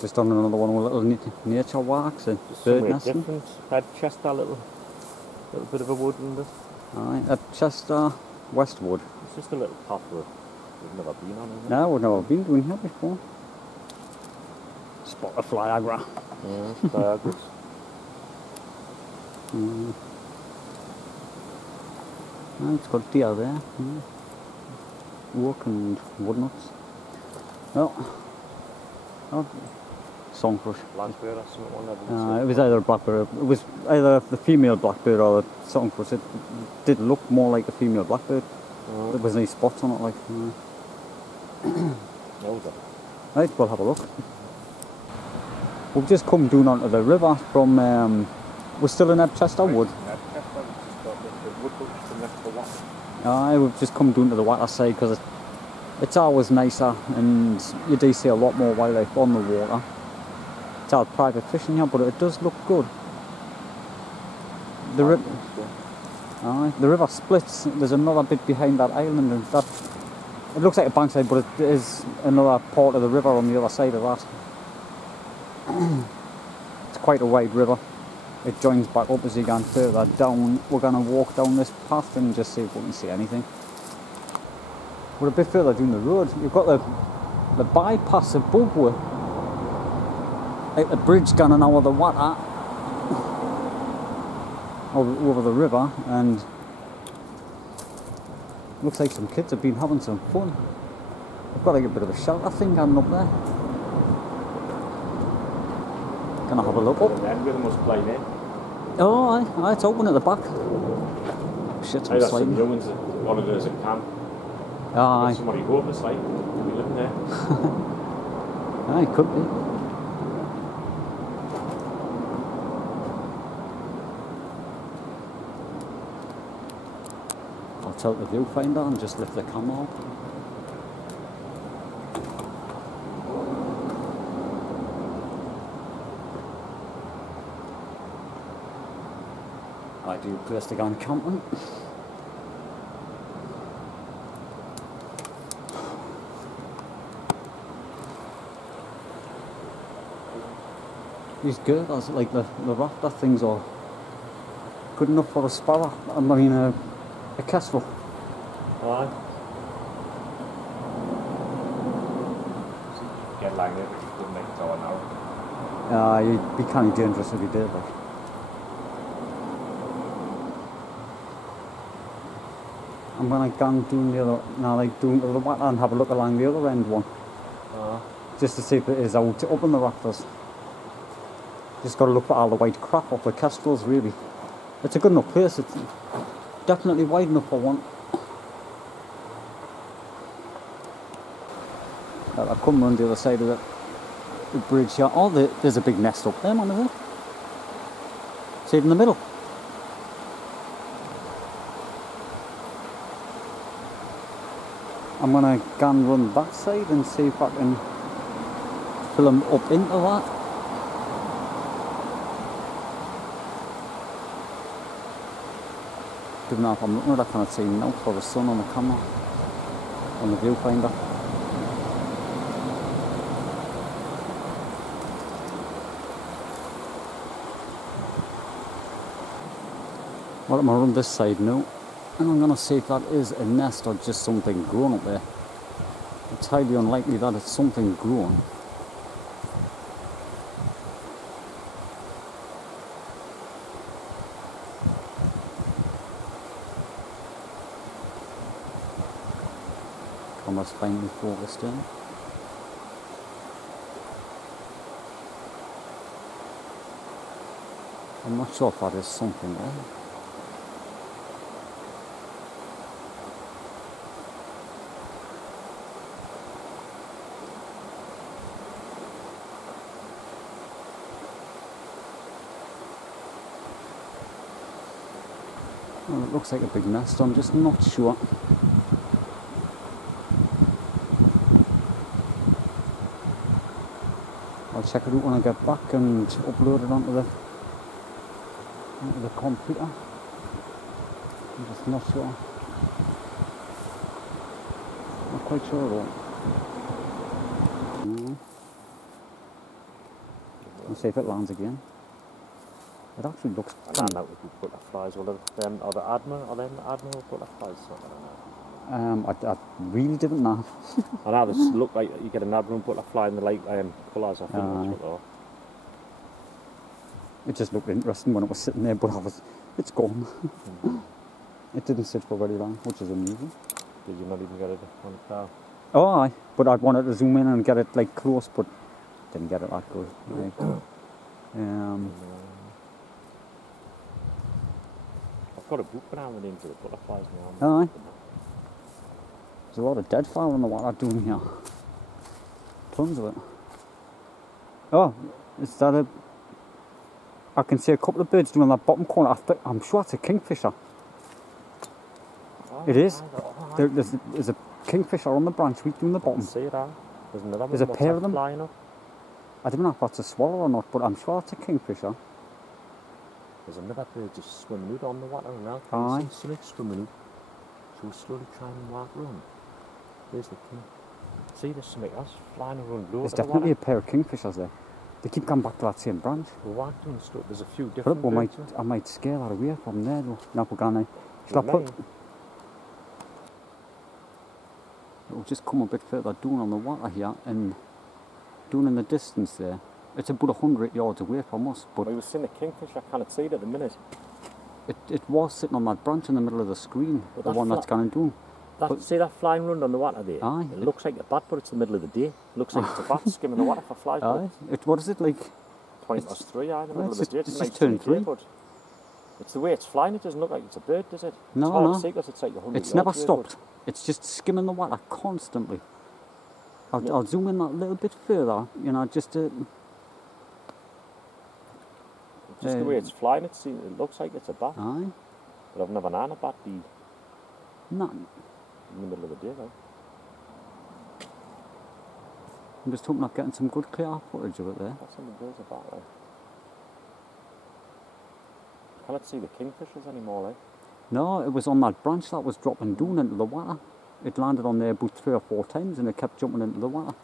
Just on another one with little nature walks and bird nesting. Different. Had Chester little bit of a woodland. Aye, at Chester Westwood. It's just a little path we've never been on, is it? No, we've never been doing here before. Spot a Viagra. Yeah, Viagra's. No, it's got deer there. Oak and woodnuts. Well, songthrush. Blackbird or something. It was either a blackbird. It was either the female blackbird or the songthrush. It did look more like a female blackbird. There was any spots on it, like. Right, we'll have a look. We've just come down onto the river from. We're still in Chester Wood. We've just come down to the water side because it's always nicer and you do see a lot more wildlife on the water. It's all private fishing here, but it does look good. The river splits. There's another bit behind that island, and that it looks like a bankside, but it is another part of the river on the other side of that. It's quite a wide river. It joins back up as you go further down. We're going to walk down this path and just see if we can see anything. We're a bit further down the road. You've got the bypass above where like the bridge going over the water over the river, and looks like some kids have been having some fun. They've got like a bit of a shelter thing going up there. Can I have a look up? Oh, aye, it's open at the back. Shit, I'm sliding. Ruins one of those at camp. Aye. Somebody go up the slide. Be living there. Aye, could be. I'll tilt the viewfinder and just lift the camera up. Ideal place to go and camping. These girders, like the rafter things, are good enough for a sparrow. I mean, a kestrel. Aye. Get like it, you couldn't make it all now. You'd be kind of dangerous if you did, like. I'm gonna go and do the other, down to the water and have a look along the other end one. Just to see if it is out up in the rafters. Just gotta look for all the white crap off the kestrels, really. It's a good enough place, it's definitely wide enough for one. I've come around the other side of the bridge here. Oh, there's a big nest up there, man, is it? See it in the middle? I'm gonna go and run that side and see if I can film up into that. Don't know if I'm looking at it, I can't see now for the sun on the camera, on the viewfinder. Well, I'm gonna run this side now. And I'm going to see if that is a nest or just something growing up there. It's highly unlikely that it's something growing. Camera's finally focused in. I'm not sure if that is something there. Well, it looks like a big nest, I'm just not sure. I'll check it out when I get back and upload it onto the computer. I'm just not sure. Not quite sure at all. see if it lands again. It actually looks... I don't know if you butterflies or them, or the admiral butterflies, something like that. I really didn't know. I know, this look like you get an admiral butterfly in the light colours, I think that's what they are. It just looked interesting when it was sitting there, but it's gone. It didn't sit for very long, which is unusual. Did you not even get it on the car? Oh, aye. But I wanted to zoom in and get it like close, but didn't get it that good. Right. I've got a book now with into the butterflies now. Aye. There's a lot of deadfall in the water doing here. Tons of it. Oh, is that a... I can see a couple of birds doing that bottom corner. I'm sure it's a kingfisher. Oh, it is. There's a kingfisher on the branch right doing the bottom. I see that. There's another one. There's a pair of them. Flying up. I don't know if that's a swallow or not, but I'm sure it's a kingfisher. There's another bird just swimming out on the water now. Aye. See something swimming out. So we're slowly trying to walk around. There's the king. See, there's something else flying around blue. There's definitely a pair of kingfishers there. They keep coming back to that same branch. We're walking and stuff. There's a few different birds. I might scare that away from there though. Now we're gonna... Shall I put... It'll just come a bit further down on the water here and down in the distance there. It's about 100 yards away from us, but... We were seeing the kingfisher, I can't see it at the minute. It was sitting on that branch in the middle of the screen, the one that's gone down. See that flying round on the water there? Aye. It looks like a bat, but it's the middle of the day. It looks like it's a bat skimming the water for flies. Aye. What is it like? 3, aye, in the middle of the day. It's just turned 3. But it's the way it's flying, it doesn't look like it's a bird, does it? No, it's hard no. To see 'cause it's like 100 it's never yards stopped. It's just skimming the water constantly. I'll zoom in that little bit further, you know, just to... Just the way it's flying, it looks like it's a bat. Aye. But I've never known a bat be No. in the middle of the day, though. I'm just hoping I'm getting some good clear footage of it there. That's in the birds a bat, like. Cannot see the kingfishers anymore, like. No, it was on that branch that was dropping down into the water. It landed on there about 3 or 4 times and it kept jumping into the water.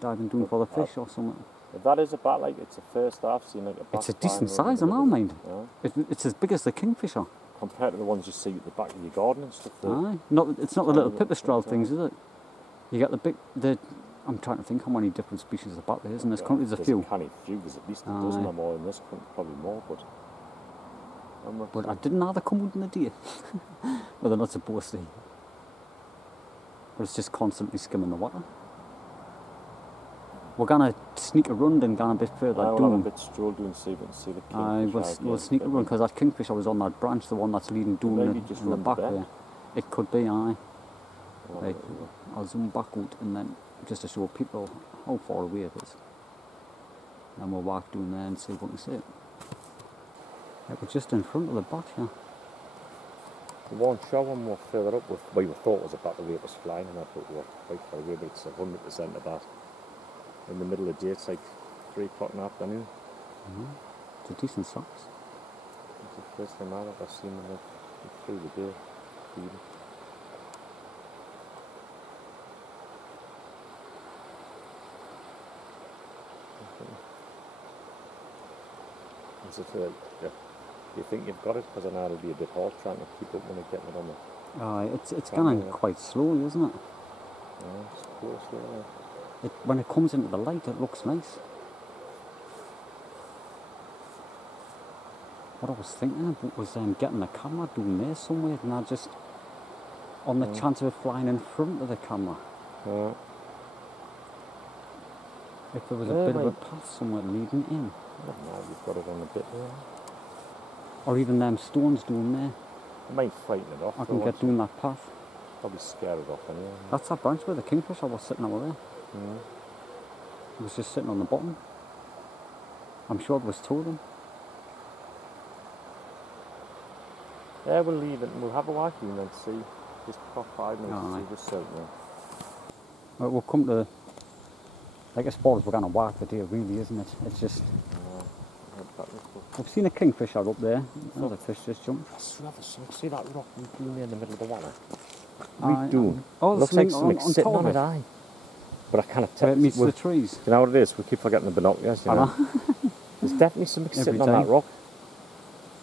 Diving down for the fish or something. If that is a bat, like, it's the first I've seen like a bat. It's a decent size in our mind. Yeah. It's as big as the kingfisher. Compared to the ones you see at the back of your garden and stuff. Aye. It's not the little pipistrelle things, is it? You get the big... I'm trying to think how many different species of bat there is in this country. There's a few. There's at least a dozen or more in this country, probably more, but I didn't know they come out in the day. Well, they're not supposed to. But it's just constantly skimming the water. We're gonna sneak around and go a bit further down. We'll have a bit stroll down and see if we can see the kingfisher. We'll sneak around because that kingfisher was on that branch, the one that's leading down in the back there. It could be, aye. Right, I'll zoom back out and then just to show people how far away it is. And we'll walk down there and see if we can see it. It was just in front of the bat here. The one show one more further up with we thought was a bat the way it was flying, and I thought we were quite far away, but it's 100% a bat. In the middle of the day, it's like 3 o'clock in the afternoon. It's a decent size. It's the first time I've ever seen them through the day. Do you think you've got it? Because I know it'll be a bit hard trying to keep up when you're getting it on the... It's going quite slowly, isn't it? Yeah, it's quite slow. When it comes into the light, it looks nice. What I was thinking about was getting the camera down there somewhere, and I just... on the chance of it flying in front of the camera. Yeah. If there was a bit of a path somewhere leading in. No, you've got it on a bit there. Or even them stones down there. It might frighten it off. I can get down that path. Probably scare it off anyway. That's that branch where the kingfisher was sitting over there. It was just sitting on the bottom. I'm sure it was 2 of them. Yeah, we'll leave it and we'll have a walk in and see. Just for 5 minutes to see what's out there. Well, we'll come to... Like as far as we're going to walk the day, really, isn't it? It's just... We've seen a kingfisher up there. Another fish just jumped. See that rock down there in the middle of the water? Looks like something sitting on it, aye. but I kind of So it meets the trees. You know what it is? We keep forgetting the binoculars. You know? There's definitely something sitting on that rock.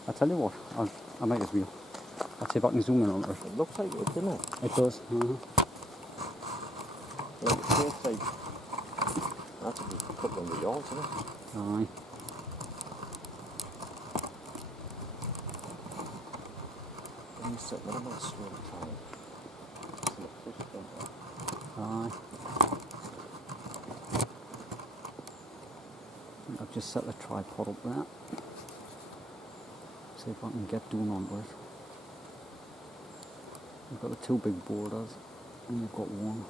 I tell you what, I might as well. I'll see if I can zoom in on it. It looks like it, doesn't it? It does. Like it feels like that's a couple hundred yards, isn't it? Aye. When you sit there, I'm not sure I'm trying. Aye. I've just set the tripod up there. See if I can get down onto it. We've got the two big boulders and we've got one.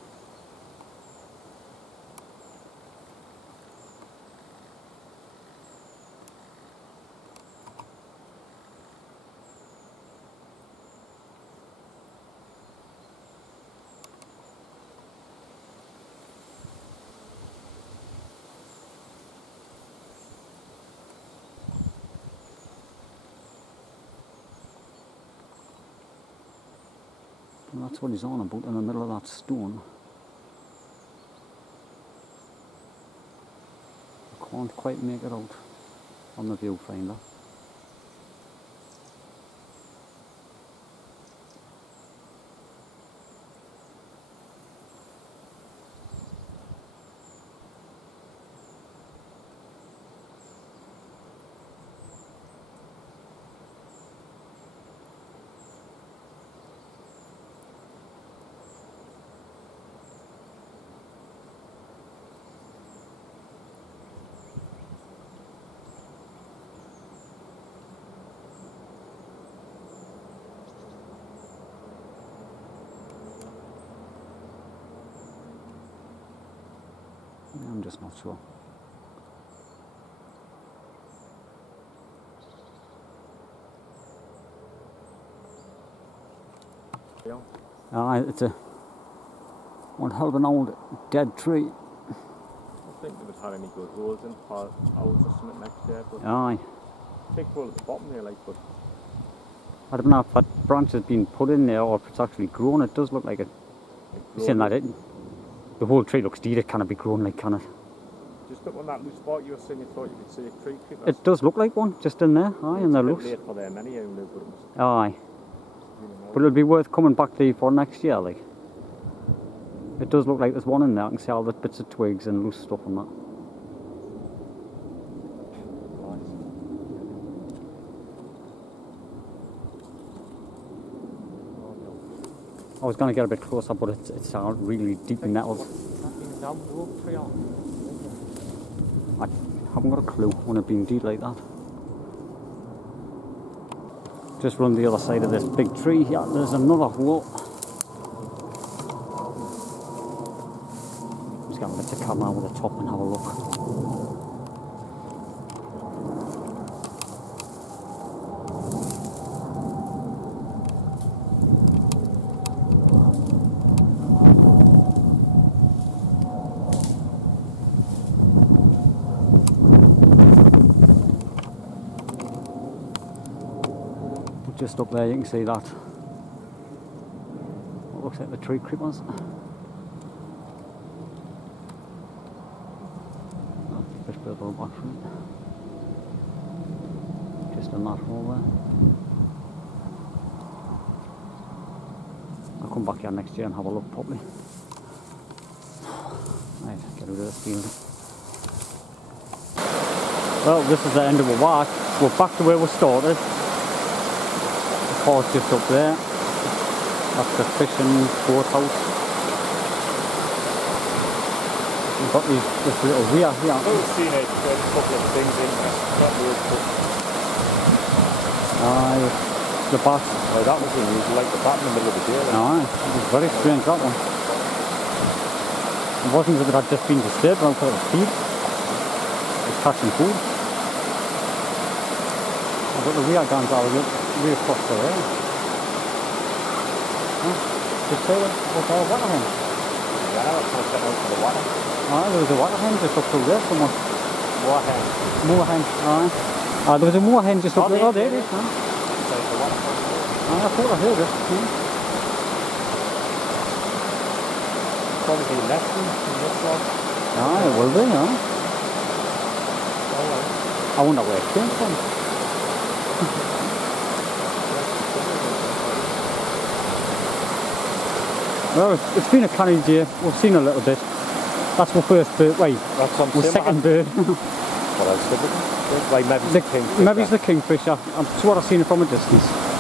And that's what he's on about in the middle of that stone. I can't quite make it out on the viewfinder. I'm just not sure. Yeah. It's one hell of an old dead tree. I think they would have any good holes in for owls or something next year, but Aye. big hole at the bottom there, like, but I don't know if that branch has been put in there or if it's actually grown. It does look like it. You're saying that the whole tree looks dead. It cannot be grown like, can it? just up on that loose spot you were saying you thought you could see a tree creeper. It does look like one, just in there, aye, in the loose. Late for them anyhow, but it was, aye. But it'll be worth coming back there for next year, like. It does look like there's one in there. I can see all the bits of twigs and loose stuff on that. I was going to get a bit closer, but it's really deep in nettles. I haven't got a clue when it's been deep like that. Just run the other side of this big tree here. There's another hole. I'm just going to get the camera over the top and have a look. Just up there you can see that. What looks like the tree creepers. Oh, fish purple back from it. Just in that hole there. I'll come back here next year and have a look properly. Right, get rid of this field. Well, this is the end of the walk. We're back to where we started. Car's just up there. That's the fishing boathouse. We've got this little weir here. I've always seen it, there's a couple of things in there. The bat. Oh, that was unusual, like the bat in the middle of the day. Like. Aye, it was very strange, that one. It wasn't that it had just been disturbed, but it was feed. It was catching food. I've got the weir guns out of it. Way across the way. Huh? Just say what's our water hen? Yeah, that's what's going out for the water. There was a water hen just up through there somewhere. Moor hen. Moor hen, there was a moor hen just up there. Oh, there it is. It's like the water hen. I thought I heard it. So probably be nesting in this log. Ah, it will be, yeah. Oh well. I wonder where it came from. Well, it's been a canny day. We've seen a little bit. That's my first bird. Wait, That's what I'm my saying. second bird. What else did it? Like maybe the kingfisher. Maybe it's the kingfisher. That's what I've seen it from a distance.